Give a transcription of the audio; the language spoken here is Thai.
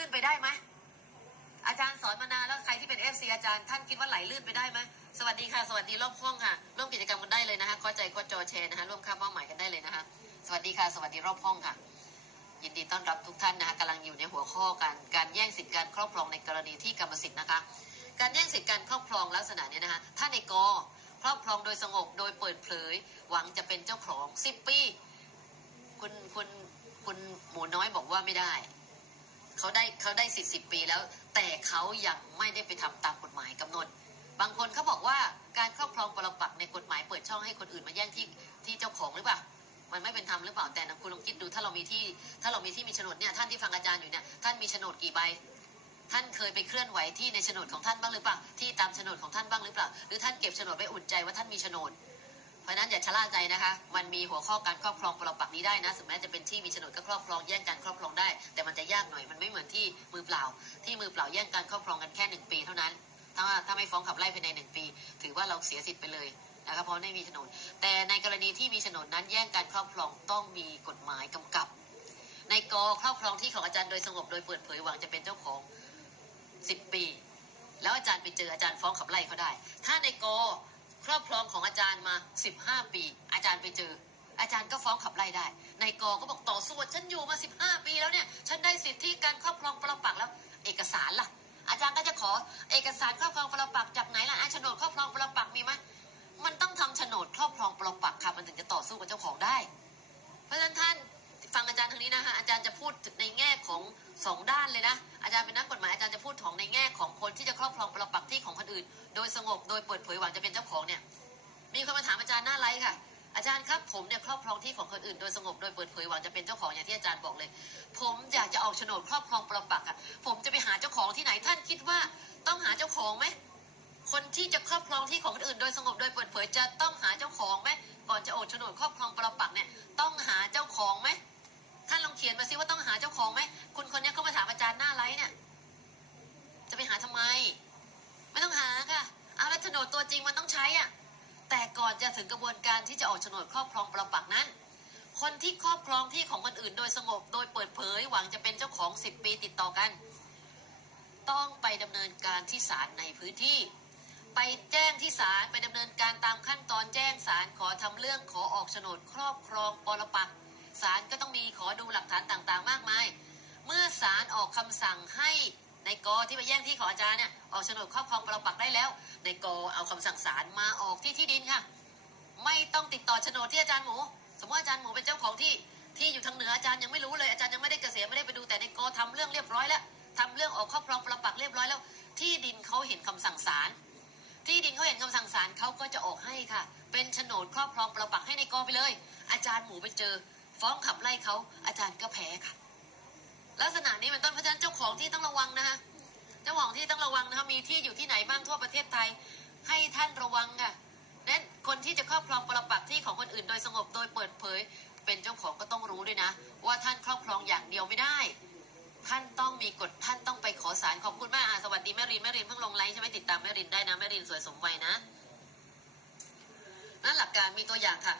ลื่นไปได้ไหมอาจารย์สอนมานานแล้วใครที่เป็นเอฟซีอาจารย์ท่านคิดว่าไหลลื่นไปได้ไหมสวัสดีค่ะ สวัสดีรอบห้องค่ะ ร่วมกิจกรรมกันได้เลยนะคะข้าใจก็จอแชร์นะคะร่วมค่าเป้าหมายกันได้เลยนะคะ สวัสดีค่ะ สวัสดีรอบห้องค่ะ ยินดีต้อนรับทุกท่านนะคะกำลังอยู่ในหัวข้อการการแย่งสิทธิการครอบครองในกรณีที่กรรมสิทธิ์นะคะ การแย่งสิทธิการครอบครองลักษณะนี้นะคะถ้าในกอครอบครองโดยสงบโดยเปิดเผย หวังจะเป็นเจ้าของสิบปีคุณคุณคุณหมูน้อยบอกว่าไม่ได้ เขาได้เขาได้สิทธิ์สิบปีแล้ว แต่เขายังไม่ได้ไปทำตามกฎหมายกำหนด บางคนเขาบอกว่าการครอบครองปรปักในกฎหมายเปิดช่องให้คนอื่นมาแย่งที่ที่เจ้าของหรือเปล่ามันไม่เป็นธรรมหรือเปล่าแต่นะคุณลองคิดดูถ้าเรามีที่ ถ้าเรามีที่มีโฉนดเนี่ยท่านที่ฟังอาจารย์อยู่เนี่ยท่านมีโฉนดกี่ใบท่านเคยไปเคลื่อนไหวที่ในโฉนดของท่านบ้างหรือเปล่าที่ตามโฉนดของท่านบ้างหรือเปล่าหรือท่านเก็บโฉนดไว้อุ่นใจว่าท่านมีโฉนด ราะนั้นอย่าชะล่าใจนะคะ มันมีหัวข้อการครอบครองปรปักนี้ได้นะถึงแม้จะเป็นที่มีโฉนดก็ครอบครองแย่งการครอบครองได้ แต่มันจะยากหน่อย มันไม่เหมือนที่มือเปล่า ที่มือเปล่าแย่งการครอบครองกันแค่หนึ่งปีเท่านั้น ถ้าถ้าไม่ฟ้องขับไล่ภายในหนึ่งปี ถือว่าเราเสียสิทธิ์ไปเลยนะครับเพราะไม่มีโฉนด แต่ในกรณีที่มีโฉนดนั้นแย่งการครอบครองต้องมีกฎหมายกำกับ ในกอครอบครองที่ของอาจารย์โดยสงบโดยเปิดเผยหวังจะเป็นเจ้าของสิบปี แล้วอาจารย์ไปเจออาจารย์ฟ้องขับไล่เขาได้ ถ้าในกอ ครอบครองของอาจารย์มาสิบห้าปี อาจารย์ไปเจอ อาจารย์ก็ฟ้องขับไล่ได้ในกอก็บอกต่อสู้ฉันอยู่มาสิบห้าปีแล้วเนี่ย ฉันได้สิทธิการครอบครองปรปักษ์แล้ว เอกสารล่ะ อาจารย์ก็จะขอเอกสารครอบครองปรปักษ์จากไหนล่ะอะโฉนดครอบครองปรปักษ์มีไหมมันต้องทำโฉนดครอบครองปรปักษ์ค่ะมันถึงจะต่อสู้กับเจ้าของได้ เพราะฉะนั้นท่านฟังอาจารย์ทางนี้นะคะอาจารย์จะพูดในแง่ของสองด้านเลยนะ อาจารย์เป็นนักกฎหมายอาจารย์จะพูดของในแง่ของคนที่จะครอบครองปรปักษ์ที่ของคนอื่น โดยสงบโดยเปิดเผยหวังจะเป็นเจ้าของเนี่ยมีคนมาถามอาจารย์หน้าไลฟ์ค่ะ อาจารย์ครับผมเนี่ยครอบครองที่ของคนอื่นโดยสงบโดยเปิดเผยหวังจะเป็นเจ้าของอย่างที่อาจารย์บอกเลย ผมอยากจะออกโฉนดครอบครองปรปักษ์อะผมจะไปหาเจ้าของที่ไหนท่านคิดว่าต้องหาเจ้าของไหมคนที่จะครอบครองที่ของคนอื่นโดยสงบโดยเปิดเผยจะต้องหาเจ้าของไหมก่อนจะออกโฉนดครอบครองปรปักษ์เนี่ยต้องหาเจ้าของไหมท่านลองเขียนมาซิว่าต้องหาเจ้าของไหมคุณคนนี้ามาถามอาจารย์หน้าไลฟ์เนี่ย จะไปหาทำไม ไม่ต้องหาค่ะ เอาแล้วโฉนดตัวจริงมันต้องใช้อะ แต่ก่อนจะถึงกระบวนการที่จะออกโฉนดครอบครองประปักนั้น คนที่ครอบครองที่ของคนอื่นโดยสงบ โดยเปิดเผยหวังจะเป็นเจ้าของสิบปีติดต่อกัน ต้องไปดำเนินการที่ศาลในพื้นที่ ไปแจ้งที่ศาลไปดำเนินการตามขั้นตอนแจ้งศาลขอทำเรื่องขอออกโฉนดครอบครองปรปักศาลก็ต้องมีขอดูหลักฐานต่างๆ มากมาย ให้ในกอที่ไปแย่งที่ของอาจารย์เนี่ยออกโฉนดครอบครองปรปักได้แล้ว ในกอเอาคำสั่งศาลมาออกที่ที่ดินค่ะ ไม่ต้องติดต่อโฉนดที่อาจารย์หมู สมมติอาจารย์หมูเป็นเจ้าของที่ที่อยู่ทางเหนืออาจารย์ยังไม่รู้เลยอาจารย์ยังไม่ได้เกษียณไม่ได้ไปดูแต่ในกอทำเรื่องเรียบร้อยแล้วทำเรื่องออกครอบครองปรปักเรียบร้อยแล้ว ที่ดินเขาเห็นคำสั่งศาลที่ดินเขาเห็นคำสั่งศาลเขาก็จะออกให้ค่ะ เป็นโฉนดครอบครองปรปักให้ในกอไปเลย อาจารย์หมูไปเจอ ฟ้องขับไล่เขาอาจารย์ก็แพ้ค่ะ ลักษณะนี้เป็นต้นเพราะฉะนั้นเจ้าของที่ต้องระวังนะคะเจ้าของที่ต้องระวังนะคะมีที่อยู่ที่ไหนบ้างทั่วประเทศไทย ให้ท่านระวังค่ะนั้นคนที่จะครอบครองปรปักษ์ที่ของคนอื่นโดยสงบโดยเปิดเผย เป็นเจ้าของก็ต้องรู้ด้วยนะ ว่าท่านครอบครองอย่างเดียวไม่ได้ ท่านต้องมีกฎท่านต้องไปขอศาลขอบคุณแมากอะสวัสดีแม่รินแม่รินเพิ่งลงไลฟ์ใช่ไหมติดตามแม่รินได้นะแม่รินสวยสมวัยนะนั่นหลักการมีตัวอย่างค่ะ